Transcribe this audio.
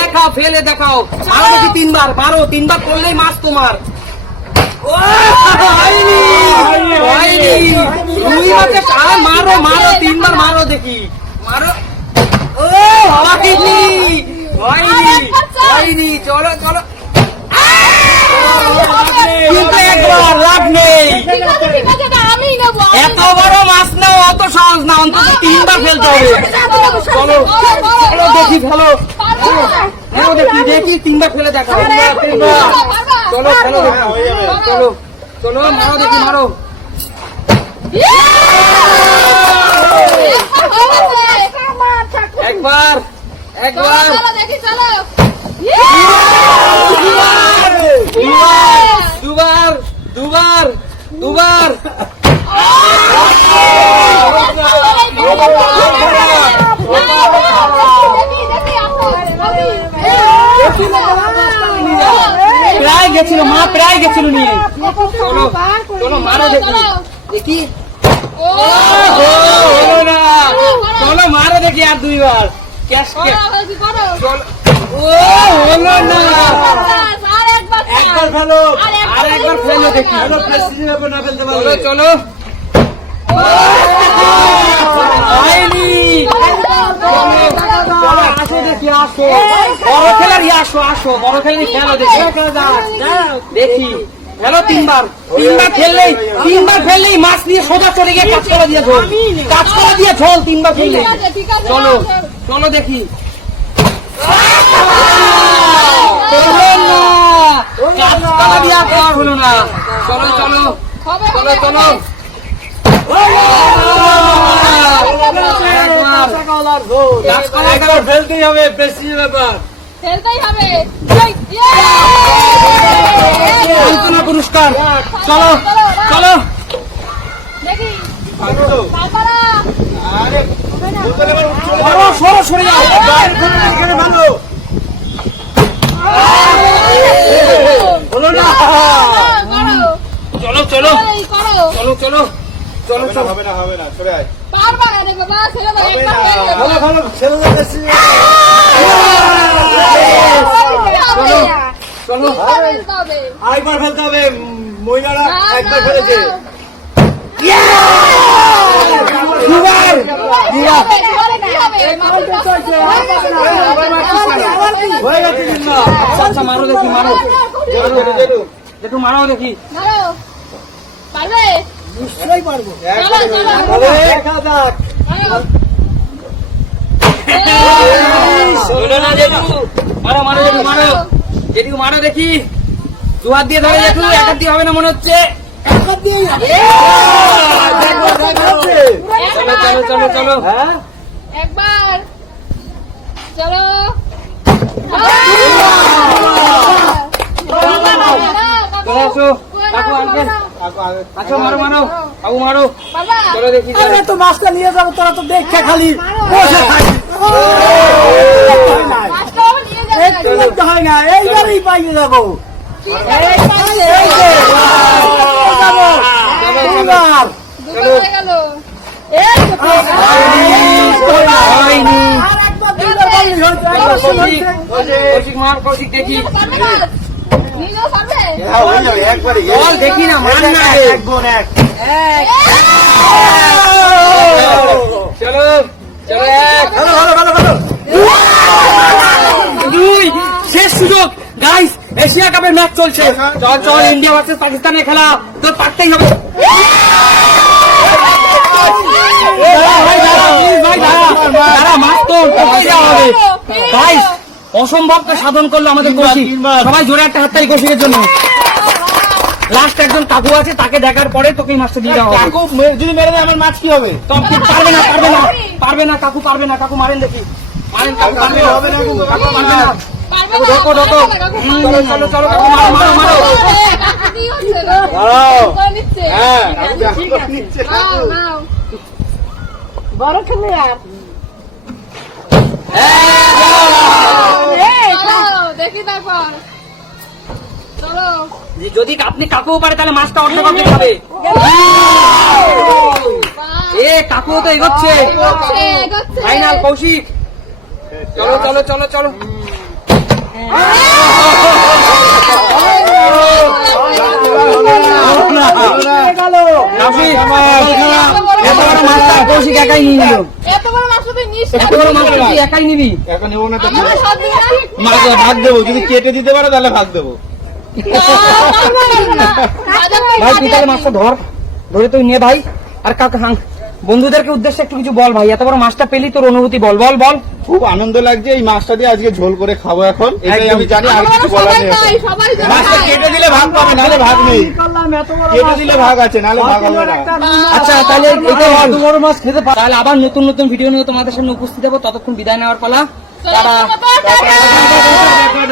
দেখাও ফেলে দেখাও, মারো দেখি তিনবার, মারো তিনবার করলেই মাছ তোমার। মারো মারো তিনবার মারো দেখি, মারো। ও হয়নি, চলো চলো, কিন্তু একবার লাভ নেই। এত বড় মাছ না, অত সহজ না, অন্তত তিনবার ফেলতে হবে। চলো চলো দেখি, ফেলো ফেলো দেখি, দেখি তিনবার ফেলে দেখো। চলো ফেলো, চলো চলো, মারো দেখি, মারো। একবার একবার, দুবার দুবার দুবার, প্রায় গেছিল মা, প্রায় গেছিল নিয়ে। চলো চলো মারো দেখি, দেখি হলো না। চলো মারো দেখি আর দুইবার। ও হলো না, একবার ফেলো, আর একবার ফেলো দেখি। চলো চলো, হয়নি। আসো দেখি, আসো বড় খেলার, আসো আসো বড় খেলার খেলো দেখি, দেখি ফেলো তিনবার, তিনবার ফেললেই মাছ নিয়ে সোজা চলে গিয়ে কাঁচকলা দিয়ে ঝোল, কাঁচকলা দিয়ে ঝোল তিনবার ফেললেই। চলো চলো দেখি, কাঁচকলা দিয়ে আর হলো না। চলো চলো চলো চলো, ফেলতেই হবে, বেশি ব্যাপার পুরস্কার। চলো চলো, সরো সরে যাও, ভালো হলো না। চলো চলো চলো চলো চলো চলো, হবে না হবে না, সরে আয়। চলো আরেকবার ফেলতে হবে, মহিলারা একবার ফেলেছে। আচ্ছা মারো দেখি, মারো দেখো, মারো দেখি। নিশ্চয়ই পারবো, মারো মারো দেখি, মারো যেটুকু মারো দেখি। দু হাত দিয়ে ধরে দেখু, এক হাত দিয়ে হবে না মনে হচ্ছে। চলো চলো চলো চলো, একবার চলো, চলো আসো কাকু, আনকে আচ্ছা মারো মারো কাকু, মারো। চলো দেখি, তো মাছটা নিয়ে যাবো, তোরা তো দেখে খালি বসে থাকি, হয় না, এইবারেই পাইয়ে যাবো। দেখি দেখি না, মান না, চলো চলো, দুই, শেষ সুযোগ গাইস, এশিয়া কাপের ম্যাচ চলছে। চল চল, ইন্ডিয়া ভার্সেস পাকিস্তানের খেলা, তো পারতেই হবে। অসম্ভবকে সাধন করলো আমাদের কৌশিক। সবাই জোরে একটা হাততালি কৌশিকের জন্য। লাস্ট একজন কাকু আছে, তাকে দেখার পরে তোকে মাছটা দিয়ে দেওয়া হবে। কাকু যদি মেরে দেয় আমার মাছ কি হবে? পারবে না পারবে না পারবে না কাকু, পারবে না কাকু, মারেন দেখি, মারেন কাকু, পারবে না, কাকু পারবে না। ঢোকো ঢোকো, চলো চলো কাকু, মারো মারো মারো। বড় খেলে আর দেখি তারপর চলো। যদি আপনি কাকু পারে তাহলে মাছটা অর্ধেক অর্ধেক খাবে। এ কাকু তো এগোচ্ছে এগোচ্ছে, এগোচ্ছে। ফাইনাল কৌশিক চলো চলো চলো চলো কৌশিক, এত বড় মাছটা কৌশিক একাই নিয়ে নিল। এত বড় মাছ তুই নিস না। এত বড় মাছটা তুই একাই নিবি? এখন নেবো না তো আমরা সব দিই না। মাছ ভাগ দেবো, যদি কেটে দিতে পারো তাহলে ভাগ দেবো। ভাই তুই তাহলে মাছটা ধর, ধরে তুই নিয়ে ভাই। আর কাকা বন্ধুদেরকে উদ্দেশ্যে একটু কিছু বল ভাই, এত বড় মাছটা পেলি তোর অনুভূতি বল বল বল। খুব আনন্দ লাগছে, এই মাছটা দিয়ে আজকে ঝোল করে খাবো এখন, এটাই একদম। আমি জানি, আর আমরা কিছু বলার সবাই নেই খাই, এখন। সবাই জোরে মাছটা খাই। কেটে দিলে ভাগ পাবে, নাহলে ভাগ নেই। কেটে দিলে ভাগ আছে, নাহলে ভাগ হবে না। আচ্ছা তাহলে এটাই বড় মাছ খেতে তাহলে আবার নতুন নতুন ভিডিও নিয়ে তোমাদের সামনে উপস্থিত হবো, ততক্ষণ বিদায় নেওয়ার পালা। চলো, টাটা। টাটা।